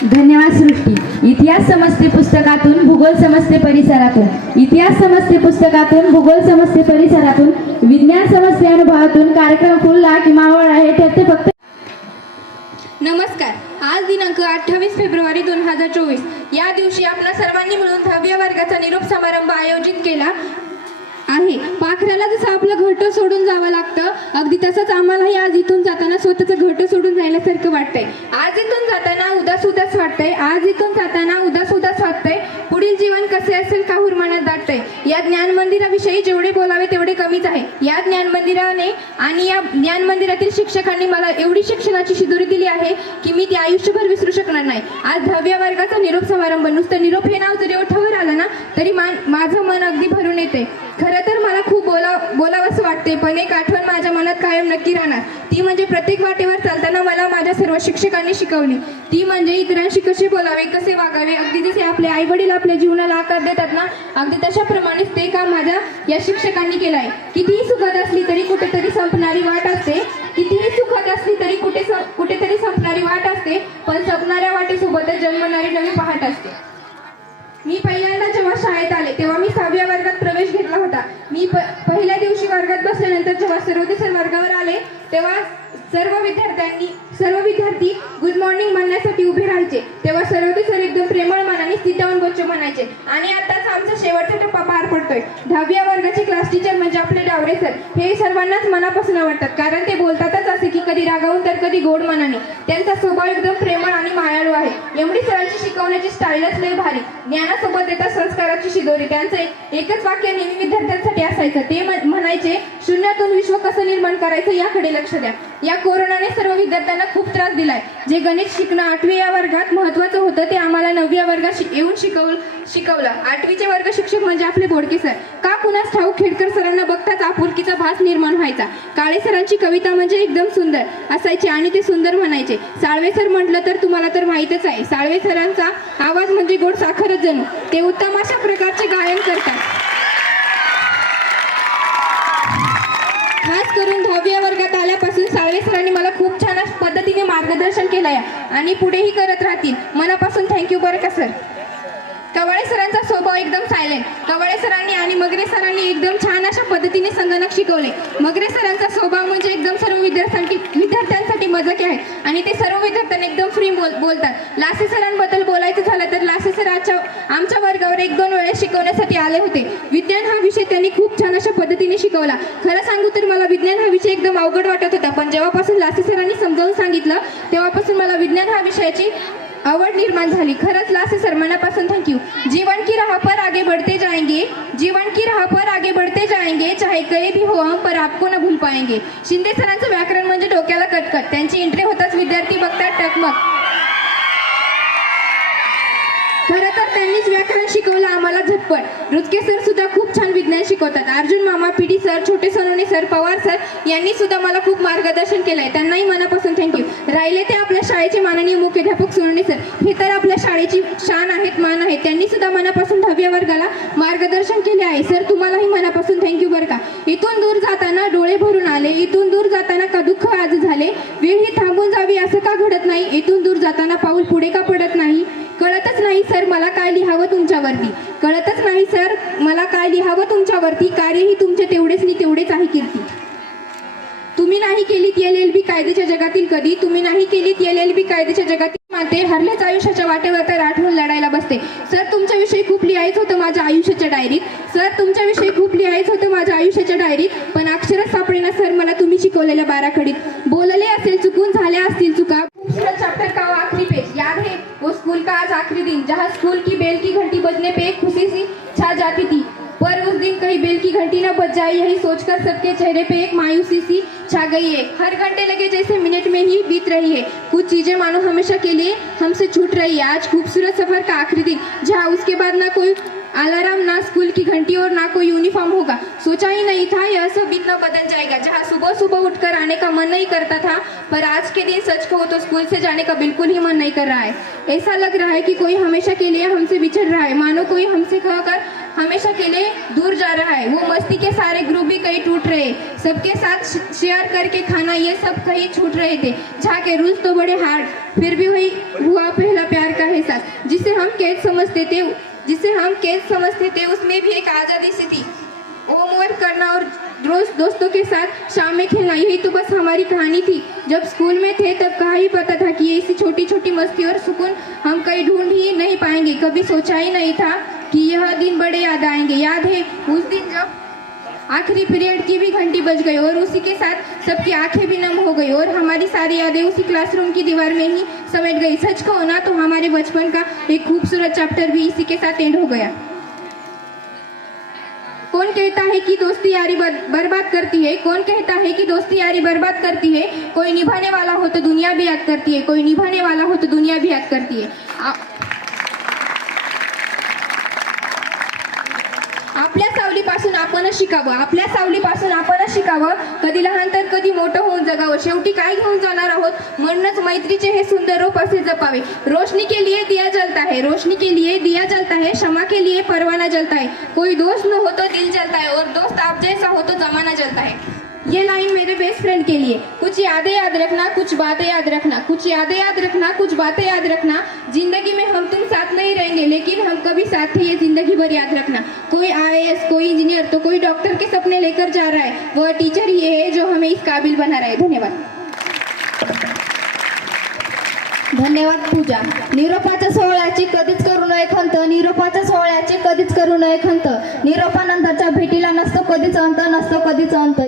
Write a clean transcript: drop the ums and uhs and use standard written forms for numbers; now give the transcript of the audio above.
धन्यवाद सृष्टी. इतिहास समजते पुस्तकातून, भूगोल समजते परिसरातून. इतिहास समजते पुस्तकातून, भूगोल समजते परिसरातून, विज्ञान समजते अनुभवातून. कार्यक्रम फुलला की मावळ आहे ठरते फक्त. नमस्कार. आज दिनांक 28 फेब्रुवारी 2024 या दिवशी आपण सर्वांनी मिळून 10व्या वर्गाचा निरोप समारंभ आयोजित केला आहे. पाखराला जसं आपलं घरटं सोडून जावं लागतं, अगदी तसंच आम्हालाही आज इथून जाताना स्वतःचं घरटं सोडून जायल्यासारखं वाटतंय. आज इथून जाताना उदास उदास वाटतंय. आज इथून जाताना उदास उदास वाटतंय. पुढील जीवन कसे असेल का हुरमानात दाटतंय. या ज्ञान मंदिराविषयी जेवढे बोलावे तेवढे कमीच आहे. या ज्ञान मंदिराने आणि या ज्ञान मंदिरातील शिक्षकांनी मला एवढी शिक्षणाची शिदोरी दिली आहे की मी ती आयुष्यभर विसरू शकणार नाही. आज 10व्या वर्गाचा निरोप समारंभ. नुसतं निरोप हे नाव जरी ओठावर आलं ना तरी माझं मन अगदी भरून येते. खरं तर मला खूप बोलावंसं वाटते, पण एक आठवण माझ्या मनात कायम नक्की राहणार. ती म्हणजे प्रत्येक वाटेवर चालताना मला माझ्या सर्व शिक्षकांनी शिकवली. ती म्हणजे इतरांशी कसे बोलावे, कसे वागावे. अगदी जसे आपले आई वडील आपल्या जीवनाला आकार देतात ना, अगदी तशाप्रमाणेच ते काम माझ्या या शिक्षकांनी केलं आहे. कितीही सुखद असली तरी कुठेतरी संपणारी वाट असते. कितीही सुखद असली तरी कुठेतरी संपणारी वाट असते, पण संपणाऱ्या वाटेसोबतच जन्मणारी नवी पहाट असते. मी पहिल्यांदा जेव्हा शाळेत आले तेव्हा मी 6व्या वर्गात प्रवेश घेतला होता. मी पहिल्या दिवशी वर्गात बसल्यानंतर जेव्हा सर्वोदय सर वर्गावर आले तेव्हा सर्व विद्यार्थी गुड मॉर्निंग म्हणण्यासाठी उभे राहायचे. तेव्हा सर्वोदय सर एकदम प्रेमळ मनाने सिट डाऊन बच्चो म्हणायचे. आणि आताच आमचा शेवटचा टप्पा पार पडतोय. 10व्या वर्गाचे क्लास टीचर म्हणजे आपले डावरे सर हे सर्वांनाच मनापासून आवडतात, कारण ते बोलतातच असे की कधी रागावून तर कधी गोड मनाने. त्यांचा स्वभाव एकदम प्रेमळ आणि मायाळू आहे. एवढी सरांची शिकवण्याची स्टाईलच लय भारी. ज्ञानासोबत येतात संस्काराची शिदोरी. त्यांचं एकच वाक्य नेहमी विद्यार्थ्यांसाठी असायचं. ते म्हणायचे, शून्यातून विश्व कसं निर्माण करायचं याकडे लक्ष द्या. या कोरोनाने सर्व विद्यार्थ्यांना खूप त्रास दिलाय. जे गणित शिकणं 8व्या वर्गात महत्वाचं होतं ते आम्हाला 9व्या वर्गात येऊन शिकवलं. 8वीचे वर्ग शिक्षक म्हणजे आपले बोडके सर. का कुणास ठाऊक खेडकर सरांना बघताच आपुलकीचा भास निर्माण व्हायचा. काळे सरांची कविता म्हणजे एकदम सुंदर असायची आणि ते सुंदर म्हणायचे. साळवे सर म्हटलं तर तुम्हाला तर माहीतच आहे. साळवे सरांचा आवाज म्हणजे गोड साखरच जणू. ते उत्तम अशा प्रकारचे गायन करतात. खास करून 10व्या वर्गात आल्यापासून साळवे सरांनी मला खूप छान पद्धतीने मार्गदर्शन केलं आहे आणि पुढेही करत राहतील. मनापासून थँक्यू बरं का सर. कवाळे सरांचा स्वभाव एकदम सायलेंट. कवाळे सरांनी आणि मगरे सरांनी एकदम छान अशा पद्धतीने संगणक शिकवले. मगरे सरांचा स्वभाव म्हणजे एकदम सर्व विद्यार्थ्यांसाठी मजाकी आहे आणि ते सर्व विद्यार्थ्यांना एकदम फ्री बोलतात. लासे सरांबद्दल बोलायचं झालं तर लासे सर आमच्या वर्गावर 1-2 वेळेस शिकवण्यासाठी आले होते. विज्ञान हा विषय त्यांनी खूप छान अशा पद्धतीने शिकवला. खरं सांगू तर मला विज्ञान हा विषय एकदम अवघड वाटत होता, पण जेव्हापासून लासे सरांनी समजावून सांगितलं तेव्हापासून मला विज्ञान हा विषयाची आवड निर्माण झाली. खरंच लासे सर मनापासून थँक्यू. जीवन की राह पर आगे बढ़ते जाएंगे. जीवन की राह पर आगे बढ़ते जाएंगे. चाहे कहीं भी हो हम पर आपको न भूल पाएंगे. शिंदे सरांचं व्याकरण म्हणजे डोक्याला कटकट. त्यांची एंट्री होताच विद्यार्थी बघतात टकमक. खरं तर त्यांनीच व्याकरण शिकवलं आम्हाला झटपट. रुचके सर सुद्धा खूप छान विज्ञान शिकवतात. अर्जुन मामा, पीडी सर, छोटे सोनवणे सर, पवार सर यांनी सुद्धा मला खूप मार्गदर्शन केलंय. त्यांनाही मनापासून थँक्यू. राहिले ते आपल्या शाळेचे माननीय मुख्याध्यापक सोनवणे सर. हे तर आपल्या शाळेची शान आहेत, मान आहेत. त्यांनी सुद्धा मनापासून 10व्या वर्गाला मार्गदर्शन केले आहे. सर तुम्हालाही मनापासून थँक्यू बरं का. इथून दूर जाताना डोळे भरून आले. इथून दूर जाताना का दुःख आज झाले. वेळ ही थांबून जावी असं का घडत नाही. इथून दूर जाताना पाऊल पुढे का पडत नाही. कळतच नाही सर मला काय लिहावं तुमच्यावरती. कळतच नाही सर मला काय लिहावं तुमच्यावरती. कार्यही तुमचे तेवढेच आहे कीर्ती. तुम्ही नाही केलीत LLB कायद्याच्या जगातील कधी. तुम्ही नाही केलीत LLB कायद्याच्या जगातील माते. हरलेच आयुष्याच्या वाटेवर तर आठवून लढायला बसते. सर तुमच्याविषयी खूप लिहायचं होतं माझ्या आयुष्याच्या डायरीत. सर तुमच्याविषयी खूप लिहायचं होतं माझ्या आयुष्याच्या डायरीत, पण अक्षरच सापडेना सर मला तुम्ही शिकवलेल्या 12 खडीत. बोलले असेल चुकून, झाल्या असतील चुका. खूबसूरत चैप्टर का वो आखिरी पेज याद है. वो स्कूल का आज आखिरी दिन जहाँ स्कूल की बेल की घंटी बजने पे एक खुशी सी छा जाती थी, पर उस दिन कहीं बेल की घंटी न बज जाए यही सोचकर सबके चेहरे पे एक मायूसी सी छा गई है. हर घंटे लगे जैसे मिनट में ही बीत रही है. कुछ चीजें मानो हमेशा के लिए हमसे छूट रही है. आज खूबसूरत सफर का आखिरी दिन जहाँ उसके बाद ना कोई अलार्म, ना स्कूल की घंटी और ना कोई यूनिफॉर्म होगा. सोचा ही नहीं था यह सब इतना बदल जाएगा. जहाँ सुबह सुबह उठकर आने का मन नहीं करता था, पर आज के दिन सच कहूँ तो स्कूल से जाने का बिल्कुल ही मन नहीं कर रहा है. ऐसा लग रहा है कि कोई हमेशा के लिए हमसे बिछड़ रहा है. मानो कोई हमसे कहकर हमेशा के लिए दूर जा रहा है. वो मस्ती के सारे ग्रुप भी कहीं टूट रहे. सबके साथ शेयर करके खाना ये सब कहीं छूट रहे थे. जहाँ के रूल्स तो बड़े हार्ड, फिर भी वही हुआ पहला प्यार कैद समझते थे उसमें भी एक आज़ादी सी थी। होमवर्क करना और रोज दोस्तों के साथ शाम में खेलना, यही तो बस हमारी कहानी थी। जब स्कूल में थे तब कहाँ ही पता था कि ये ऐसी छोटी छोटी मस्ती और सुकून हम कहीं ढूंढ ही नहीं पाएंगे। कभी सोचा ही नहीं था कि यह दिन बड़े याद आएंगे। याद है उस दिन जब आखिरी पीरियड की भी घंटी बज गई और उसी के साथ सबकी आंखें भी नम हो गई और हमारी सारी यादें उसी क्लासरूम की दीवार में ही समेट गई। सच कहो ना तो हमारे बचपन का एक खूबसूरत चैप्टर भी इसी के साथ एंड हो गया। कौन कहता है कि दोस्ती यारी बर्बाद करती है? कौन कहता है कि दोस्ती यारी बर्बाद करती है? कोई निभाने वाला हो तो दुनिया भी याद करती है, कोई निभाने वाला हो तो दुनिया भी याद करती है। आपल्या सावलीपासून आपणच शिकावं, आपल्या सावलीपासून आपणच शिकावं, कधी लहान तर कधी मोठं होऊन जगावं। शेवटी काय घेऊन जाणार आहोत? म्हणूनच मैत्रीचे हे सुंदर रूप असे जपावे। रोशनी के लिए दिया जलता है, रोशनी के लिए दिया जलता है, क्षमा के लिए परवाना जलता है, कोई दोस्त न हो तो दिल जलता है और दोस्त आप जैसा हो तो जमाना जलता है। ये लाइन मेरे बेस्ट फ्रेंड के लिए। कुछ यादें याद रखना, कुछ बातें याद रखना, कुछ यादें याद रखना, कुछ बातें याद रखना। जिंदगी में हम तुम साथ नहीं रहेंगे लेकिन हम कभी साथ थे ये जिंदगी भर याद रखना। कोई IAS, कोई इंजीनियर तो कोई डॉक्टर के सपने लेकर जा रहा है, वह टीचर ही है जो हमें इस काबिल बना रहा है। धन्यवाद। धन्यवाद पूजा। निरोपाच्या सोहळ्याची कधीच करू नये खंत, निरोपाच्या सोहळ्याची कधीच करू नये खंत, निरोपानंतरच्या भेटीला नसतो कधीच अंत, नसतो कधीच अंत।